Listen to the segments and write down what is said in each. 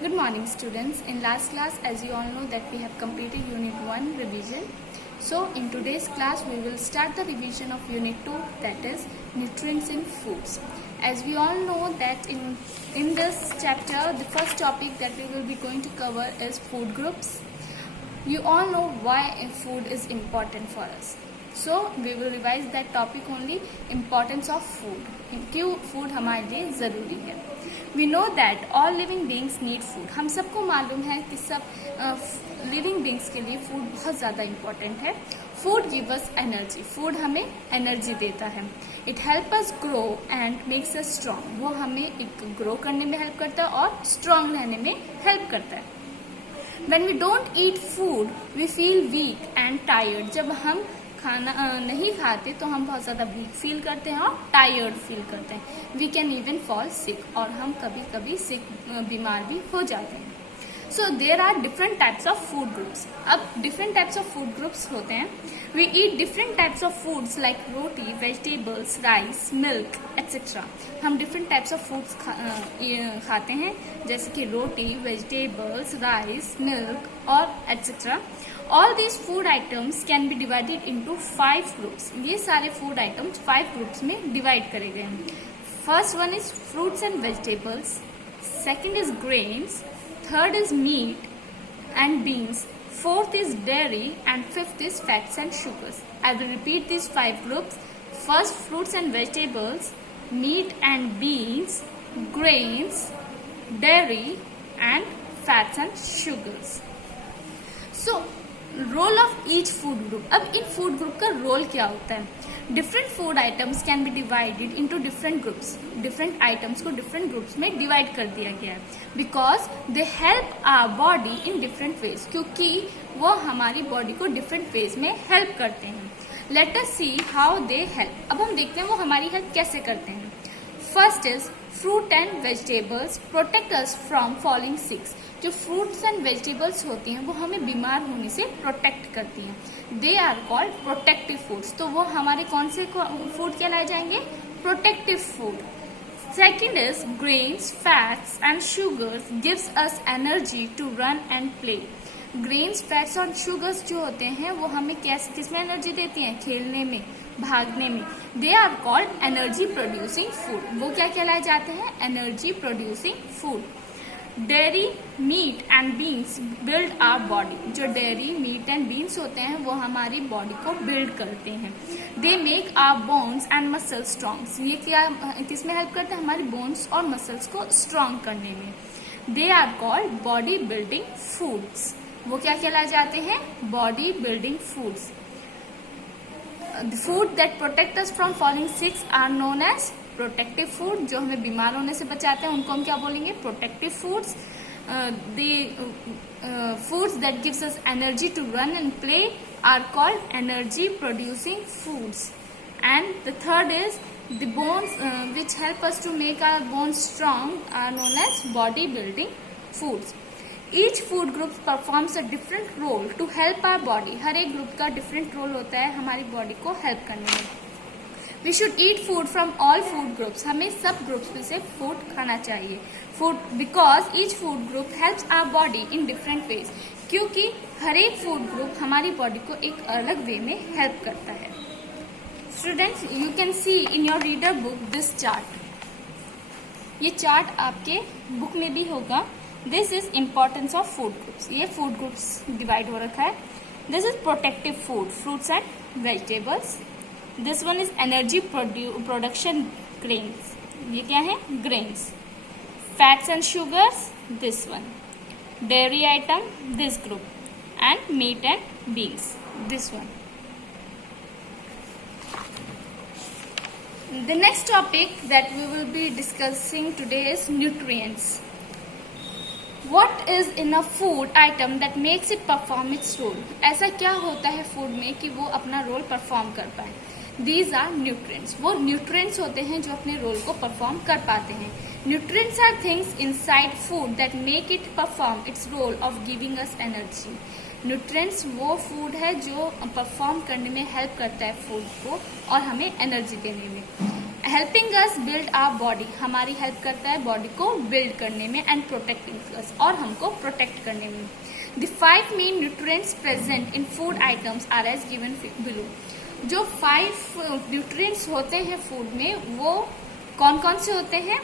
Good morning students. In last class, as you all know that we have completed Unit 1 revision. So in today's class we will start the revision of Unit 2, that is nutrients in foods. As we all know that in this chapter the first topic that we will be going to cover is food groups. You all know why food is important for us. So we will revise that topic only, importance of food. क्यों food हमारे लिए ज़रूरी है. We know that all living beings need food. हम सबको मालूम है कि सब living beings के लिए food बहुत ज़्यादा important है. Food gives us energy. Food हमें energy देता है. It helps us grow and makes us strong. वो हमें एक grow करने में help करता है और strong रहने में help करता है. When we don't eat food, we feel weak and tired. जब हम खाना नहीं खाते तो हम बहुत ज़्यादा वीक फील करते हैं और टायर्ड फील करते हैं. We can even fall sick, और हम कभी कभी सिक बीमार भी हो जाते हैं. So there are different types of food groups. अब different types of food groups होते हैं. We eat different types of foods like roti, vegetables, rice, milk etcetera. हम डिफरेंट टाइप्स ऑफ फूड्स खाते हैं, जैसे कि रोटी, वेजिटेबल्स, राइस, मिल्क और etcetera. All these food items can be divided into 5 groups. ये सारे food items 5 groups में divide करे गए हैं. First one is fruits and vegetables. Second is grains. Third is meat and beans. Fourth is dairy and fifth is fats and sugars. I will repeat these 5 groups. First, fruits and vegetables, meat and beans, grains, dairy and fats and sugars. So role of each food group. अब इन food group का role क्या होता है? Different food items can be divided into different groups. Different items को different groups में divide कर दिया गया है because they help our body in different ways. क्योंकि वो हमारी बॉडी को डिफरेंट वेज में हेल्प करते हैं. Let us see how they help. अब हम देखते हैं वो हमारी हेल्प कैसे करते हैं. First is fruit and vegetables protect us from falling sick. जो फ्रूट्स एंड वेजिटेबल्स होती हैं वो हमें बीमार होने से प्रोटेक्ट करती हैं. They are called protective foods. तो वो हमारे कौन से फूड कहलाए जाएंगे? Protective food. Second is grains, fats and sugars gives us energy to run and play. Grains, fats और शुगर्स जो होते हैं वो हमें किसमें एनर्जी देती हैं? खेलने में, भागने में. They are called energy producing food. वो क्या कहलाए जाते हैं? Energy producing food. Dairy, meat and beans build our body. जो डेयरी, मीट एंड बीन्स होते हैं वो हमारी बॉडी को बिल्ड करते हैं. They make our bones and muscles strong. ये क्या किसमें हेल्प करते हैं? हमारी बोन्स और मसल्स को स्ट्रॉन्ग करने में. They are called body building foods. वो क्या कहलाए जाते हैं? Body building foods. The food that protect us from falling sick are known as protective food. जो हमें बीमार होने से बचाते हैं उनको हम क्या बोलेंगे? protective foods. The foods that gives us energy to run and play are called energy producing foods. And the third is the bones which help us to make our bones strong are known as body building foods. Each food group performs a different role to help our body. हर एक group का different role होता है हमारी body को help करने में. We should eat food from all food groups. हमें सब ग्रुप्स में से फूड खाना चाहिए. Food because each food group helps our body in different ways. क्योंकि हर एक फूड ग्रुप हमारी बॉडी को एक अलग वे में हेल्प करता है. Students, you can see in your reader book this chart. ये चार्ट आपके बुक में भी होगा. This is importance of food groups. ये फूड ग्रुप्स डिवाइड हो रखा है. This is protective food, fruits and vegetables. This one is energy production, grains. ये क्या है? Grains. Fats and sugars, this one. Dairy item, this group. And meat and beans, this one. The next topic that we will be discussing today is nutrients. What is in a food item that makes it perform its role? ऐसा क्या होता है food में कि वो अपना role perform कर पाए? These are nutrients. वो न्यूट्रिएंट्स होते हैं जो अपने रोल को परफॉर्म कर पाते हैं. Nutrients are things inside food that make it perform its role of giving us energy. Nutrients वो फूड है जो परफॉर्म करने में हेल्प करता है फूड को और हमें एनर्जी देने में. Helping us build our body, हमारी हेल्प करता है बॉडी को बिल्ड करने में, एंड प्रोटेक्टिंग अस, और हमको प्रोटेक्ट करने में। The 5 main nutrients present in food items are as given below. जो 5 न्यूट्रिएंट्स होते हैं फूड में वो कौन कौन से होते हैं?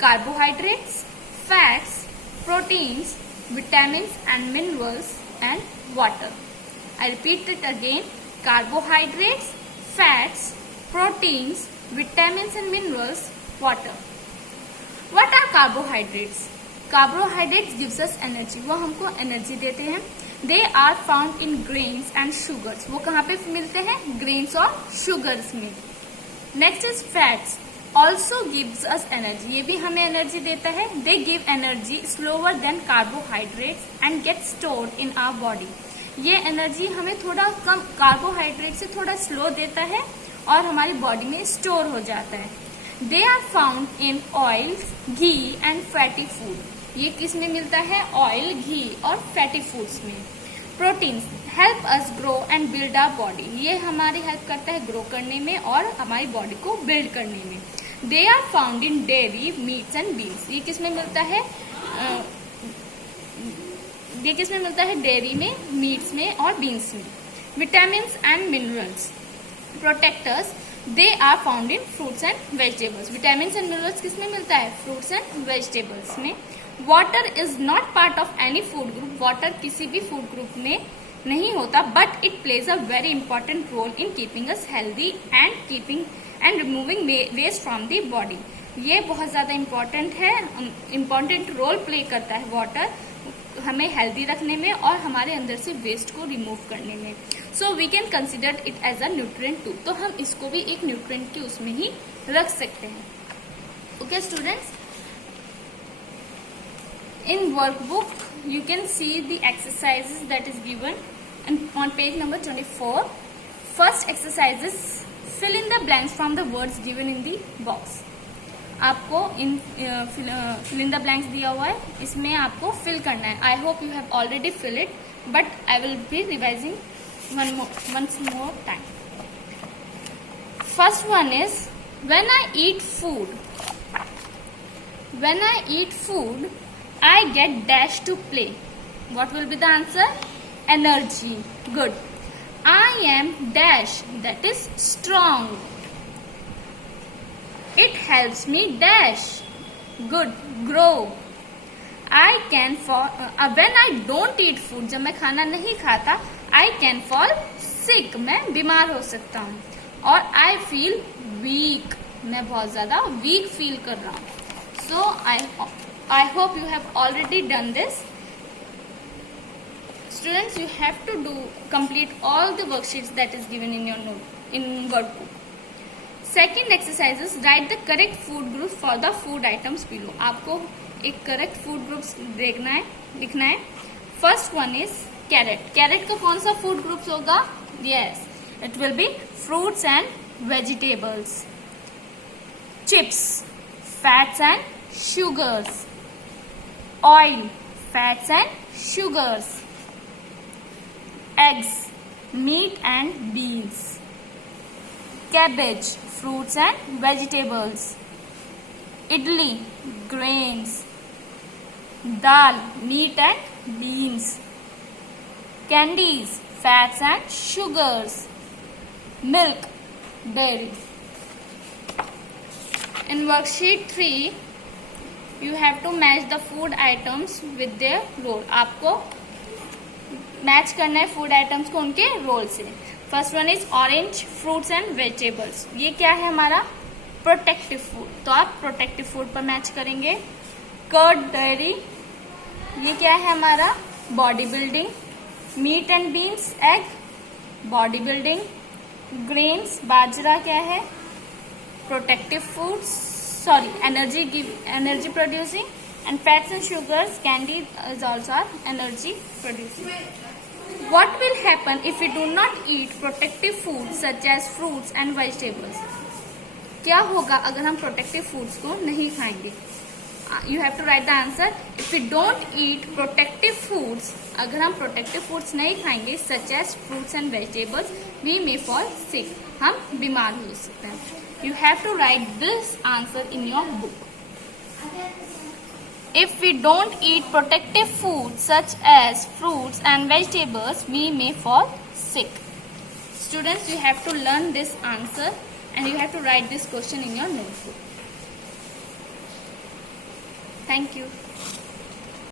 Carbohydrates, fats, proteins, vitamins and minerals and water. I repeat it again. Carbohydrates, fats, proteins, vitamins and minerals, water. What are carbohydrates? Carbohydrates gives us energy. वो हमको एनर्जी देते हैं. They are found in grains and sugars. वो कहाँ पे मिलते हैं? Grains और sugars में. Next is fats. Also gives us energy. ये भी हमें एनर्जी देता है. They give energy slower than carbohydrates and get stored in our body. ये एनर्जी हमें थोड़ा कम कार्बोहाइड्रेट से थोड़ा स्लो देता है और हमारी बॉडी में स्टोर हो जाता है. They are found in oils, ghee and fatty food. ये किस में मिलता है? ऑयल, घी और फैटी फूड्स में. Proteins help us grow and build our body. ये हमारी हेल्प करता है ग्रो करने में और हमारी बॉडी को बिल्ड करने में. They are found in dairy, meats and beans. ये किस में मिलता है? ये किस में मिलता है? डेयरी में, मीट्स में और बीन्स में. Vitamins and minerals protectors they are found in fruits and vegetables. Vitamins and minerals किस में मिलता है? फ्रूट्स एंड वेजिटेबल्स में. Water is not part of any food group. Water किसी भी फूड ग्रुप में नहीं होता, but it plays a very important role in keeping us healthy and removing waste from the body. ये बहुत ज्यादा important है, इम्पोर्टेंट रोल प्ले करता है वाटर हमें हेल्दी रखने में और हमारे अंदर से वेस्ट को रिमूव करने में. So we can consider it as a nutrient too. तो हम इसको भी एक न्यूट्रिएंट के उसमें ही रख सकते हैं. Okay students, in workbook you can see the exercises that is given and on page number 24. First exercise is fill in the blanks from the words given in the box. आपको fill in the blanks दिया हुआ है, इसमें आपको fill करना है. I hope you have already fill it, but I will be revising once more time. First one is when I eat food I get dash to play. What will be the answer? Energy. Good. I am dash, that is strong. It helps me dash. Good. Grow. I can fall. When I don't eat food, जब मैं खाना नहीं खाता, I can fall sick. मैं बीमार हो सकता हूँ. और I feel weak. मैं बहुत ज़्यादा weak feel कर रहा हूँ. So I hope you have already done this. Students, you have to complete all the worksheets that is given in your note in workbook. Second exercise is write the correct food groups for the food items below. आपको एक correct food groups लिखना है. First one is carrot. Carrot का कौन सा food groups होगा? Yes, it will be fruits and vegetables. Chips, fats and sugars. Oil, fats and sugars. Eggs, meat and beans. Cabbage, fruits and vegetables. Idli, grains. Dal, meat and beans. Candies, fats and sugars. Milk, dairy. In worksheet 3, you have to match the food items with their role. आपको match करना है food items को उनके role से. First one is orange, fruits and vegetables. ये क्या है हमारा? Protective food. तो आप प्रोटेक्टिव फूड पर मैच करेंगे. Curd, dairy. ये क्या है हमारा? Body building. Meat and beans, egg, body building. Grains, बाजरा क्या है? Protective foods, energy producing. And fats and sugars, candy is also energy producing. What will happen if we do not eat protective foods such as fruits and vegetables? क्या होगा अगर हम protective foods को नहीं खाएंगे? You have to write the answer. If we don't eat protective foods, अगर हम protective foods नहीं खाएंगे such as fruits and vegetables, we may fall sick. हम बीमार हो सकते हैं. You have to write this answer in your book. If we don't eat protective foods such as fruits and vegetables, we may fall sick. Students, you have to learn this answer and you have to write this question in your notebook. Thank you.